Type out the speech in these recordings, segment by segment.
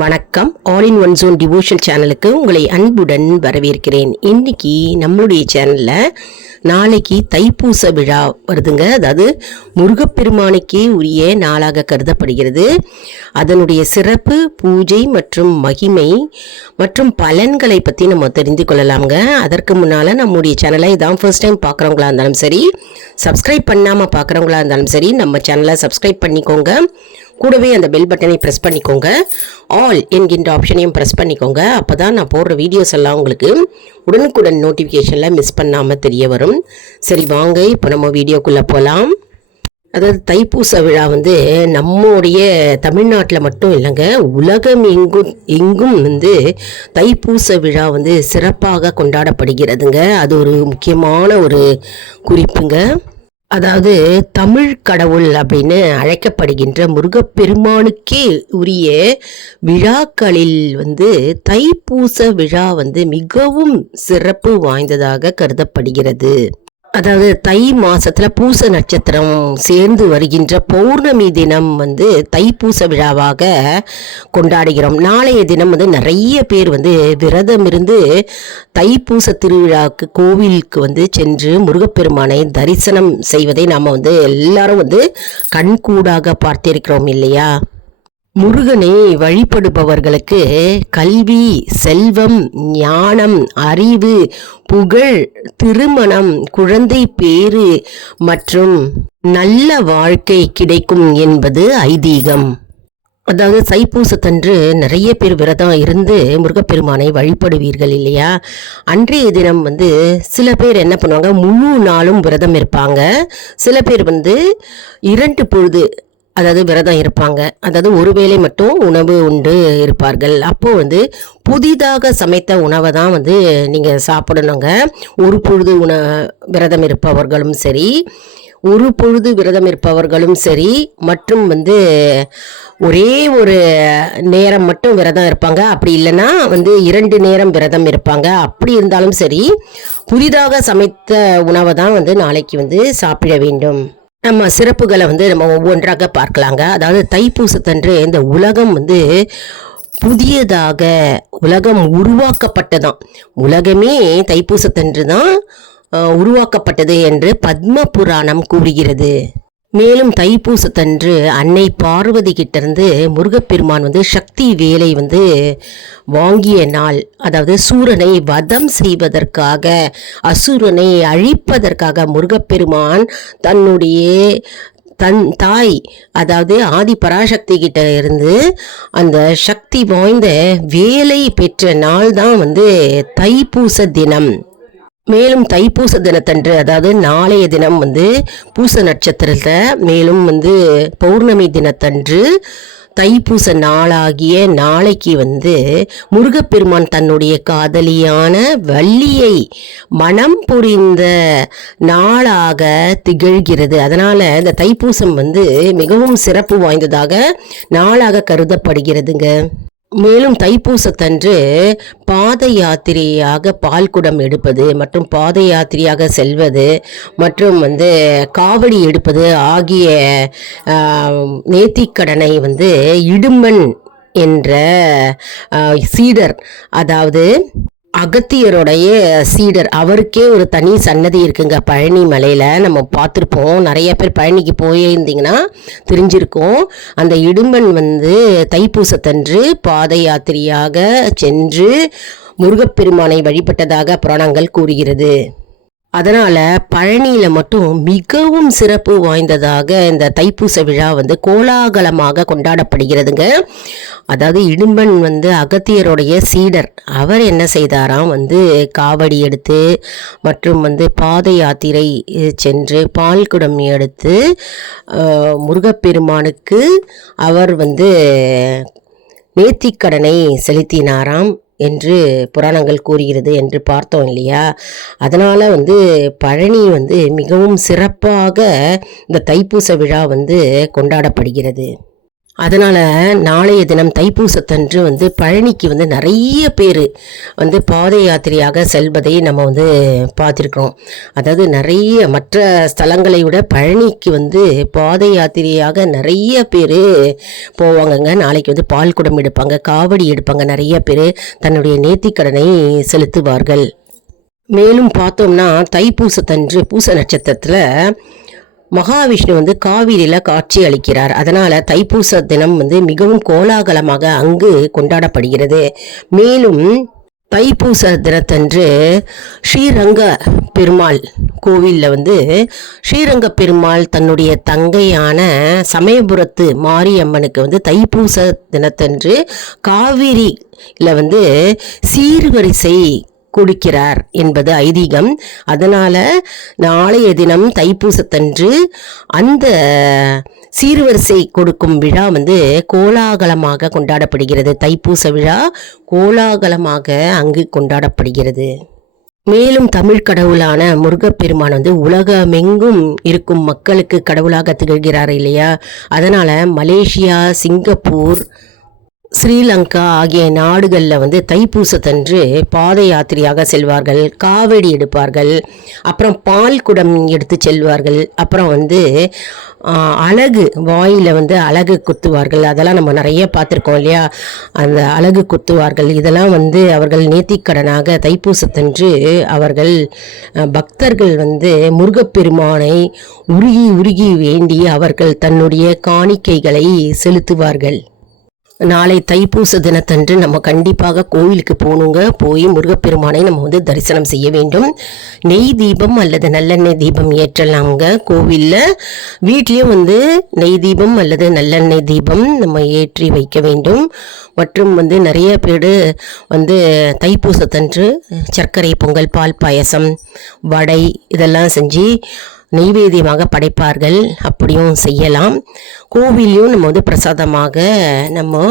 வணக்கம். All in one zone devotion சேனலுக்கு உங்களை அன்புடன் வரவேற்கிறேன். இன்னைக்கு நம்மளுடைய சேனலில் நாளைக்கு தைப்பூச விழா வருதுங்க. அதாவது முருகப்பெருமானுக்கே உரிய நாளாக கருதப்படுகிறது. அதனுடைய சிறப்பு, பூஜை மற்றும் மகிமை மற்றும் பலன்களை பற்றி நம்ம தெரிந்து கொள்ளலாம்ங்க. அதற்கு முன்னால் நம்முடைய சேனலை இதான் ஃபர்ஸ்ட் டைம் பார்க்குறவங்களா இருந்தாலும் சரி, சப்ஸ்கிரைப் பண்ணாமல் பார்க்குறவங்களா இருந்தாலும் சரி, நம்ம சேனலை சப்ஸ்கிரைப் பண்ணிக்கோங்க. கூடவே அந்த பெல் பட்டனை ப்ரெஸ் பண்ணிக்கோங்க. ஆல் என்கின்ற ஆப்ஷனையும் ப்ரெஸ் பண்ணிக்கோங்க. அப்போ தான் நான் போடுற வீடியோஸ் எல்லாம் உங்களுக்கு உடனுக்குடன் நோட்டிஃபிகேஷனில் மிஸ் பண்ணாமல் தெரிய வரும். சரி, வாங்க இப்போ நம்ம வீடியோக்குள்ளே போகலாம். அதாவது தைப்பூச விழா நம்முடைய தமிழ்நாட்டில் மட்டும் இல்லைங்க, உலகம் எங்கும் தைப்பூச விழா சிறப்பாக கொண்டாடப்படுகிறதுங்க. அது ஒரு முக்கியமான ஒரு குறிப்புங்க. அதாவது தமிழ் கடவுள் அப்படின்னு அழைக்கப்படுகின்ற முருகப்பெருமானுக்கே உரிய விழாக்களில் தைப்பூச விழா மிகவும் சிறப்பு வாய்ந்ததாக கருதப்படுகிறது. அதாவது தை மாசத்துல பூச நட்சத்திரம் சேர்ந்து வருகின்ற பௌர்ணமி தினம் தைப்பூச விழாவாக கொண்டாடுகிறோம். நாளைய தினம் நிறைய பேர் விரதம் இருந்து தைப்பூச திருவிழாவுக்கு கோவிலுக்கு சென்று முருகப்பெருமானை தரிசனம் செய்வதை நாம் எல்லாரும் கண்கூடாக பார்த்திருக்கிறோம் இல்லையா? முருகனை வழிபடுபவர்களுக்கு கல்வி, செல்வம், ஞானம், அறிவு, புகழ், திருமணம், குழந்தை பேறு மற்றும் நல்ல வாழ்க்கை கிடைக்கும் என்பது ஐதீகம். அதாவது தைப்பூசத்தன்று நிறைய பேர் விரதம் இருந்து முருகப்பெருமானை வழிபடுவீர்கள் இல்லையா? அன்றைய தினம் சில பேர் என்ன பண்ணுவாங்க, முழு நாளும் விரதம் இருப்பாங்க. சில பேர் 2 பொழுது அதாவது விரதம் இருப்பாங்க. அதாவது ஒருவேளை மட்டும் உணவு உண்டு இருப்பார்கள். அப்போ புதிதாக சமைத்த உணவை தான் நீங்கள் சாப்பிடணுங்க. ஒரு பொழுது விரதம் இருப்பவர்களும் சரி, ஒரு பொழுது விரதம் இருப்பவர்களும் சரி, மற்றும் ஒரே ஒரு நேரம் மட்டும் விரதம் இருப்பாங்க. அப்படி இல்லைன்னா 2 நேரம் விரதம் இருப்பாங்க. அப்படி இருந்தாலும் சரி, புதிதாக சமைத்த உணவை தான் நாளைக்கு சாப்பிட வேண்டும். நம்ம சிறப்புகளை நம்ம ஒவ்வொன்றாக பார்க்கலாங்க. அதாவது தைப்பூசத்தன்று இந்த உலகம் புதியதாக உலகம் உருவாக்கப்பட்டதான். உலகமே தைப்பூசத்தன்று தான் உருவாக்கப்பட்டது என்று பத்ம புராணம் கூறுகிறது. மேலும் தைப்பூசத்தன்று அன்னை பார்வதி கிட்டேருந்து முருகப்பெருமான் சக்தி வேலை வாங்கிய நாள். அதாவது சூரனை வதம் செய்வதற்காக, அசுரனை அழிப்பதற்காக முருகப்பெருமான் தன்னுடைய தாய் அதாவது ஆதி பராசக்தி கிட்ட இருந்து அந்த சக்தி வாய்ந்த வேலை பெற்ற நாள் தான் தைப்பூச தினம். மேலும் தைப்பூச தினத்தன்று, அதாவது நாளைய தினம் பூச நட்சத்திரத்தை, மேலும் பௌர்ணமி தினத்தன்று தைப்பூச நாளாகிய நாளைக்கு முருகப்பெருமான் தன்னுடைய காதலியான வள்ளியை மனம் புரிந்த நாளாக திகழ்கிறது. அதனால இந்த தைப்பூசம் மிகவும் சிறப்பு வாய்ந்ததாக நாளாக கருதப்படுகிறதுங்க. மேலும் தைப்பூசத்தன்று பாத யாத்திரையாக பால்குடம் எடுப்பது மற்றும் பாத யாத்திரையாக செல்வது மற்றும் காவடி எடுப்பது ஆகிய நேர்த்திக்கடனை இடும்பன் என்ற சீடர், அதாவது அகத்தியருடைய சீடர், அவருக்கே ஒரு தனி சன்னதி இருக்குங்க பழனி மலையில். நம்ம பார்த்துருப்போம், நிறைய பேர் பழனிக்கு போயிருந்தீங்கன்னா தெரிஞ்சிருக்கும். அந்த இடும்பன் தைப்பூசத்தன்று பாத யாத்திரையாக சென்று முருகப்பெருமானை வழிபட்டதாக புராணங்கள் கூறுகிறது. அதனால் பழனியில் மட்டும் மிகவும் சிறப்பு வாய்ந்ததாக இந்த தைப்பூச விழா கோலாகலமாக கொண்டாடப்படுகிறதுங்க. அதாவது இடும்பன் அகத்தியருடைய சீடர், அவர் என்ன செய்தாராம், காவடி எடுத்து மற்றும் பாத யாத்திரை சென்று பால்குடம் எடுத்து முருகப்பெருமானுக்கு அவர் நேர்த்திக்கடனை செலுத்தினாராம் என்று புராணங்கள் கூறுகிறது என்று பார்த்தோம் இல்லையா? அதனால் பழனி மிகவும் சிறப்பாக இந்த தைப்பூச விழா கொண்டாடப்படுகிறது. அதனால் நாளைய தினம் தைப்பூசத்தன்று வந்து பழனிக்கு வந்து நிறைய பேர் வந்து பாத யாத்திரையாக செல்வதை நம்ம வந்து பார்த்துருக்குறோம். அதாவது நிறைய மற்ற ஸ்தலங்களை விட பழனிக்கு வந்து பாத யாத்திரையாக நிறைய பேர் போவாங்கங்க. நாளைக்கு வந்து பால் குடம் எடுப்பாங்க, காவடி எடுப்பாங்க, நிறைய பேர் தன்னுடைய நேர்த்திக்கடனை செலுத்துவார்கள். மேலும் பார்த்தோம்னா தைப்பூசத்தன்று பூச நட்சத்திரத்தில் மகாவிஷ்ணு வந்து காவிரியில் காட்சி அளிக்கிறார். அதனால் தைப்பூச தினம் வந்து மிகவும் கோலாகலமாக அங்கு கொண்டாடப்படுகிறது. மேலும் தைப்பூச தினத்தன்று ஸ்ரீரங்க பெருமாள் கோவிலில் வந்து ஸ்ரீரங்க பெருமாள் தன்னுடைய தங்கையான சமயபுரத்து மாரியம்மனுக்கு வந்து தைப்பூச தினத்தன்று காவிரியில் வந்து சீர்வரிசை கொடுக்கிறார் என்பது ஐதீகம். அதனால் நாளைய தினம் தைப்பூசத்தன்று அந்த சீர்வரிசை கொடுக்கும் விழா வந்து கோலாகலமாக கொண்டாடப்படுகிறது. தைப்பூச விழா கோலாகலமாக அங்கு கொண்டாடப்படுகிறது. மேலும் தமிழ் கடவுளான முருகப்பெருமான் வந்து உலகமெங்கும் இருக்கும் மக்களுக்கு கடவுளாக திகழ்கிறார் இல்லையா? அதனால் மலேசியா, சிங்கப்பூர், ஸ்ரீலங்கா ஆகிய நாடுகளில் வந்து தைப்பூசத்தன்று பாத யாத்திரையாக செல்வார்கள், காவடி எடுப்பார்கள், அப்புறம் பால் குடம் எடுத்து செல்வார்கள், அப்புறம் வந்து அழகு வாயில் வந்து அழகு குத்துவார்கள். அதெல்லாம் நம்ம நிறைய பார்த்துருக்கோம் இல்லையா? அந்த அழகு குத்துவார்கள். இதெல்லாம் வந்து அவர்கள் நேர்த்திக்கடனாக தைப்பூசத்தன்று அவர்கள் பக்தர்கள் வந்து முருகப்பெருமானை உருகி உருகி வேண்டி அவர்கள் தன்னுடைய காணிக்கைகளை செலுத்துவார்கள். நாளை தைப்பூச தினத்தன்று நம்ம கண்டிப்பாக கோவிலுக்கு போகணுங்க. போய் முருகப்பெருமானை நம்ம வந்து தரிசனம் செய்ய வேண்டும். நெய் தீபம் அல்லது நல்லெண்ணெய் தீபம் ஏற்றலாங்க கோவிலில். வீட்லேயும் வந்து நெய் தீபம் அல்லது நல்லெண்ணெய் தீபம் நம்ம ஏற்றி வைக்க வேண்டும். மற்றும் வந்து நிறைய பேர் வந்து தைப்பூசத்தன்று சர்க்கரை பொங்கல், பால் பாயசம், வடை இதெல்லாம் செஞ்சு நெய்வேத்தியமாக படைப்பார்கள். அப்படியும் செய்யலாம். கோவிலையும் நம்ம வந்து பிரசாதமாக நம்ம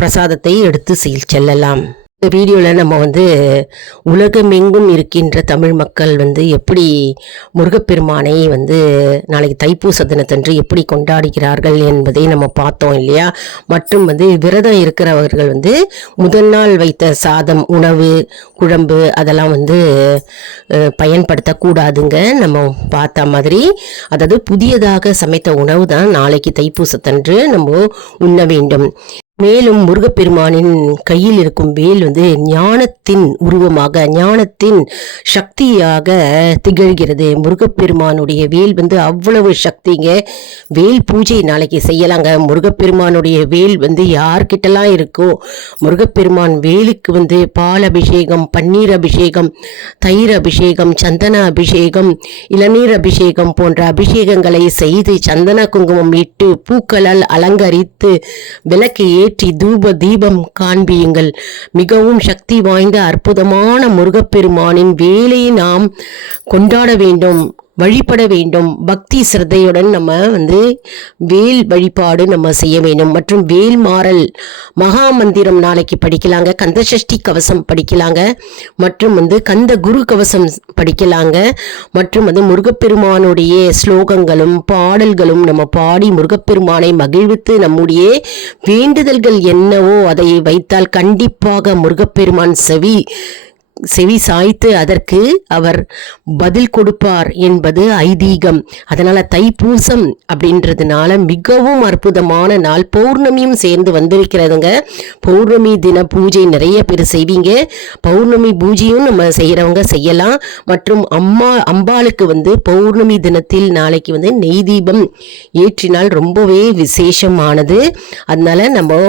பிரசாதத்தை எடுத்து செல்லலாம். இந்த வீடியோவில் நம்ம வந்து உலகமெங்கும் இருக்கின்ற தமிழ் மக்கள் வந்து எப்படி முருகப்பெருமானை வந்து நாளைக்கு தைப்பூச தினத்தன்று எப்படி கொண்டாடுகிறார்கள் என்பதை நம்ம பார்த்தோம் இல்லையா? மற்றும் வந்து விரதம் இருக்கிறவர்கள் வந்து முதல் நாள் வைத்த சாதம், உணவு, குழம்பு அதெல்லாம் வந்து பயன்படுத்தக்கூடாதுங்க. நம்ம பார்த்த மாதிரி அதாவது புதியதாக சமைத்த உணவு தான் நாளைக்கு தைப்பூசத்தன்று நம்ம உண்ண வேண்டும். மேலும் முருகப்பெருமானின் கையில் இருக்கும் வேல் வந்து ஞானத்தின் உருவமாக, ஞானத்தின் சக்தியாக திகழ்கிறது. முருகப்பெருமானுடைய வேல் வந்து அவ்வளவு சக்திங்க. வேல் பூஜை நாளைக்கு செய்யலாங்க. முருகப்பெருமானுடைய வேல் வந்து யார்கிட்டலாம் இருக்கோ, முருகப்பெருமான் வேலுக்கு வந்து பால் அபிஷேகம், பன்னீர் அபிஷேகம், தயிர் அபிஷேகம், சந்தன அபிஷேகம், இளநீர் அபிஷேகம் போன்ற அபிஷேகங்களை செய்து சந்தன குங்குமம் இட்டு பூக்களால் அலங்கரித்து விளக்கு ஏற்றி தூப தீபம் காண்பியுங்கள். மிகவும் சக்தி வாய்ந்த அற்புதமான முருகப்பெருமானின் வேலையை நாம் கொண்டாட வேண்டும், வழிபட வேண்டும். பக்தி சிரத்தையுடன் நம்ம வந்து வேல் வழிபாடு நம்ம செய்ய வேண்டும். மற்றும் வேல் மாறல் மகா மந்திரம் நாளைக்கு படிக்கலாங்க. கந்த சஷ்டி கவசம் படிக்கலாங்க. மற்றும் வந்து கந்த குரு கவசம் படிக்கலாங்க. மற்றும் வந்து முருகப்பெருமானுடைய ஸ்லோகங்களும் பாடல்களும் நம்ம பாடி முருகப்பெருமானை மகிழ்வித்து நம்முடைய வேண்டுதல்கள் என்னவோ அதை வைத்தால் கண்டிப்பாக முருகப்பெருமான் செவி சாய்த்து அதற்கு அவர் பதில் கொடுப்பார் என்பது ஐதீகம். அதனால தைப்பூசம் அப்படின்றதுனால மிகவும் அற்புதமான நாள். பௌர்ணமியும் சேர்ந்து வந்திருக்கிறதுங்க. பௌர்ணமி தின பூஜை நிறைய பேர் செய்வீங்க. பௌர்ணமி பூஜையும் நம்ம செய்கிறவங்க செய்யலாம். மற்றும் அம்பாளுக்கு வந்து பௌர்ணமி தினத்தில் நாளைக்கு வந்து நெய் தீபம் ஏற்றினால் ரொம்பவே விசேஷமானது. அதனால நம்ம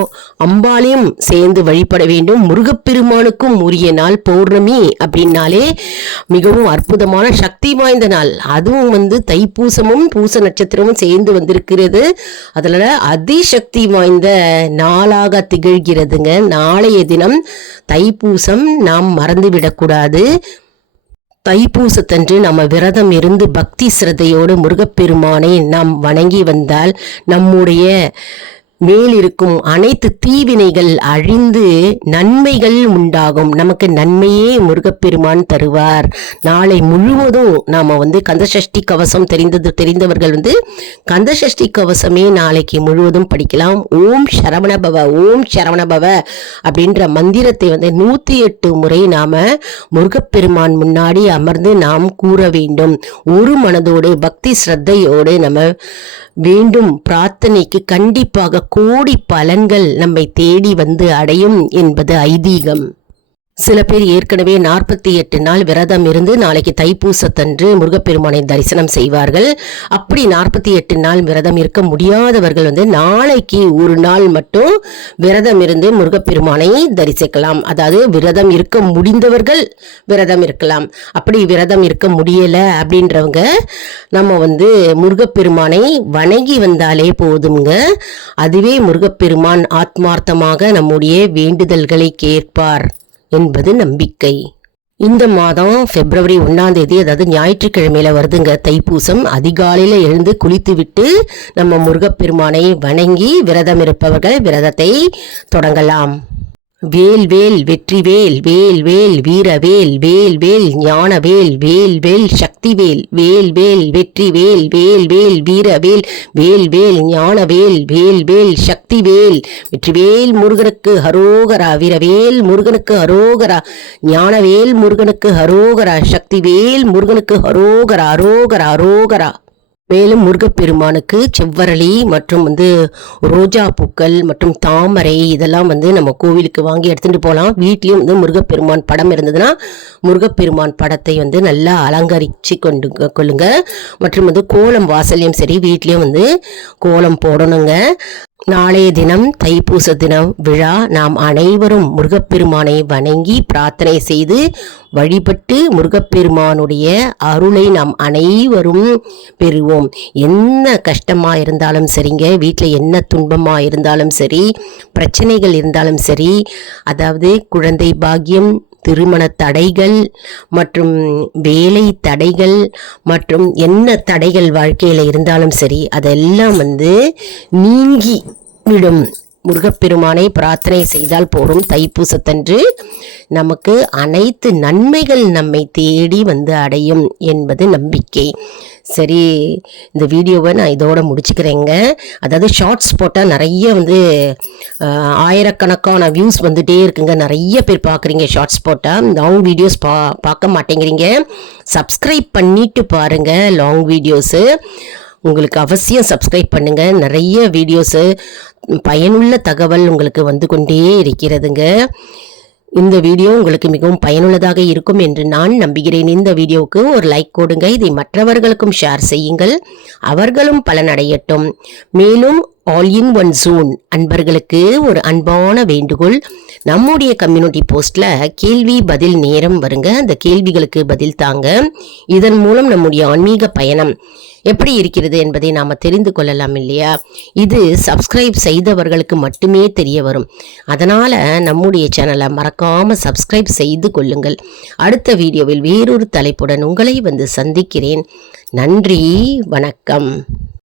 அம்பாளையும் சேர்ந்து வழிபட வேண்டும். முருகப்பெருமானுக்கும் உரிய நாள் பௌர்ணமி அப்படின்னாலே மிகவும் அற்புதமான சக்தி வாய்ந்த நாள். அதுவும் வந்து தைப்பூசமும் பூச நட்சத்திரமும் சேர்ந்து வந்திருக்கிறது. அதனால அதிசக்தி வாய்ந்த நாளாக திகழ்கிறதுங்க நாளைய தினம் தைப்பூசம். நாம் மறந்துவிடக்கூடாது. தைப்பூசத்தன்று நம்ம விரதம் இருந்து பக்தி சிரத்தையோடு முருகப்பெருமானை நாம் வணங்கி வந்தால் நம்முடைய மேல் இருக்கும் அனைத்து தீவினைகள் அழிந்து நன்மைகள் உண்டாகும். நமக்கு நன்மையே முருகப்பெருமான் தருவார். நாளை முழுவதும் நாம கந்தசஷ்டி கவசம் தெரிந்தவர்கள் கந்தசஷ்டி கவசமே நாளைக்கு முழுவதும் படிக்கலாம். ஓம் சரவணபவ ஓம் சரவணபவ அப்படின்ற மந்திரத்தை 108 முறை நாம முருகப்பெருமான் முன்னாடி அமர்ந்து நாம் கூற வேண்டும். ஒரு மனதோடு பக்தி ஸ்ரத்தையோடு நம்ம வேண்டும் பிரார்த்தனைக்கு கண்டிப்பாக கோடி பலன்கள் நம்மை தேடி அடையும் என்பது ஐதீகம். சில பேர் ஏற்கனவே 48 நாள் விரதம் இருந்து நாளைக்கு தைப்பூசத்தன்று முருகப்பெருமானை தரிசனம் செய்வார்கள். அப்படி 48 நாள் விரதம் இருக்க முடியாதவர்கள் நாளைக்கு ஒரு நாள் மட்டும் விரதம் இருந்து முருகப்பெருமானை தரிசிக்கலாம். அதாவது விரதம் இருக்க முடிந்தவர்கள் விரதம் இருக்கலாம். அப்படி விரதம் இருக்க முடியல அப்படின்றவங்க நம்ம முருகப்பெருமானை வணங்கி வந்தாலே போதுங்க. அதுவே முருகப்பெருமான் ஆத்மார்த்தமாக நம்முடைய வேண்டுதல்களை கேட்பார் என்பது நம்பிக்கை. இந்த மாதம் பிப்ரவரி 1ஆம் தேதி, அதாவது ஞாயிற்றுக்கிழமையில வருதுங்க தைப்பூசம். அதிகாலையில எழுந்து குளித்து விட்டு நம்ம முருகப்பெருமானை வணங்கி விரதம் இருப்பவர்கள் விரதத்தை தொடங்கலாம். வேல் வேல் வெற்றிவேல் வேல் வேல் வீரவேல் வேல் வேல் ஞானவேல் வேல் வேல் சக்திவேல் வேல் வேல் வெற்றிவேல் வேல் வேல் வீரவேல் வேல் வேல் ஞானவேல் வேல் வேல் சக்திவேல். வெற்றிவேல் முருகனுக்கு ஹரோகரா, வீரவேல் முருகனுக்கு ஹரோகரா, ஞானவேல் முருகனுக்கு ஹரோகரா, சக்திவேல் முருகனுக்கு ஹரோகரா, அரோகரா அரோகரா. மேலும் முருகப்பெருமானுக்கு செவ்வரளி மற்றும் ரோஜா பூக்கள் மற்றும் தாமரை இதெல்லாம் நம்ம கோவிலுக்கு வாங்கி எடுத்துட்டு போகலாம். வீட்லேயும் முருகப்பெருமான் படம் இருந்ததுன்னா முருகப்பெருமான் படத்தை நல்லா அலங்கரித்து கொள்ளுங்க. மற்றும் கோலம் வாசல்லையும் சரி வீட்லேயும் கோலம் போடணுங்க. நாளைய தினம் தைப்பூச தினம் விழா. நாம் அனைவரும் முருகப்பெருமானை வணங்கி பிரார்த்தனை செய்து வழிபட்டு முருகப்பெருமானுடைய அருளை நாம் அனைவரும் பெறுவோம். என்ன கஷ்டமா இருந்தாலும் சரிங்க, வீட்டில் என்ன துன்பமா இருந்தாலும் சரி, பிரச்சனைகள் இருந்தாலும் சரி, அதாவது குழந்தை பாக்கியம், திருமண தடைகள் மற்றும் வேலை தடைகள் மற்றும் என்ன தடைகள் வாழ்க்கையில் இருந்தாலும் சரி, அதெல்லாம் நீங்கி விடும். முருகப்பெருமானை பிரார்த்தனை செய்தால் போரும். தைப்பூசத்தன்று நமக்கு அனைத்து நன்மைகள் நம்மை தேடி அடையும் என்பது நம்பிக்கை. சரி, இந்த வீடியோவை நான் இதோட முடிச்சுக்கிறேங்க. அதாவது ஷார்ட்ஸ் போட்டால் நிறைய ஆயிரக்கணக்கான வியூஸ் வந்துட்டே இருக்குங்க. நிறைய பேர் பார்க்குறீங்க ஷார்ட்ஸ் போட்டால். லாங் வீடியோஸ் பார்க்க மாட்டேங்கிறீங்க. சப்ஸ்கிரைப் பண்ணிட்டு பாருங்கள் லாங் வீடியோஸு. உங்களுக்கு அவசியம் சப்ஸ்கிரைப் பண்ணுங்கள். நிறைய வீடியோஸு பயனுள்ள தகவல் உங்களுக்கு கொண்டே இருக்கிறதுங்க. இந்த வீடியோ உங்களுக்கு மிகவும் பயனுள்ளதாக இருக்கும் என்று நான் நம்புகிறேன். இந்த வீடியோவுக்கு ஒரு லைக் கொடுங்க. இதை மற்றவர்களுக்கும் ஷேர் செய்யுங்கள், அவர்களும் பலனடையட்டும். மேலும் ஆல் இன் ஒன் ஜோன் அன்பர்களுக்கு ஒரு அன்பான வேண்டுகோள். நம்முடைய கம்யூனிட்டி போஸ்ட்ல கேள்வி பதில் நேரம் வருங்க. அந்த கேள்விகளுக்கு பதில் தாங்க. இதன் மூலம் நம்முடைய ஆன்மீக பயணம் எப்படி இருக்கிறது என்பதை நாம தெரிந்து கொள்ளலாம் இல்லையா? இது சப்ஸ்கிரைப் செய்தவர்களுக்கு மட்டுமே தெரிய வரும். அதனால நம்முடைய சேனலை மறக்காம சப்ஸ்கிரைப் செய்து கொள்ளுங்கள். அடுத்த வீடியோவில் வேறொரு தலைப்புடன் உங்களை சந்திக்கிறேன். நன்றி, வணக்கம்.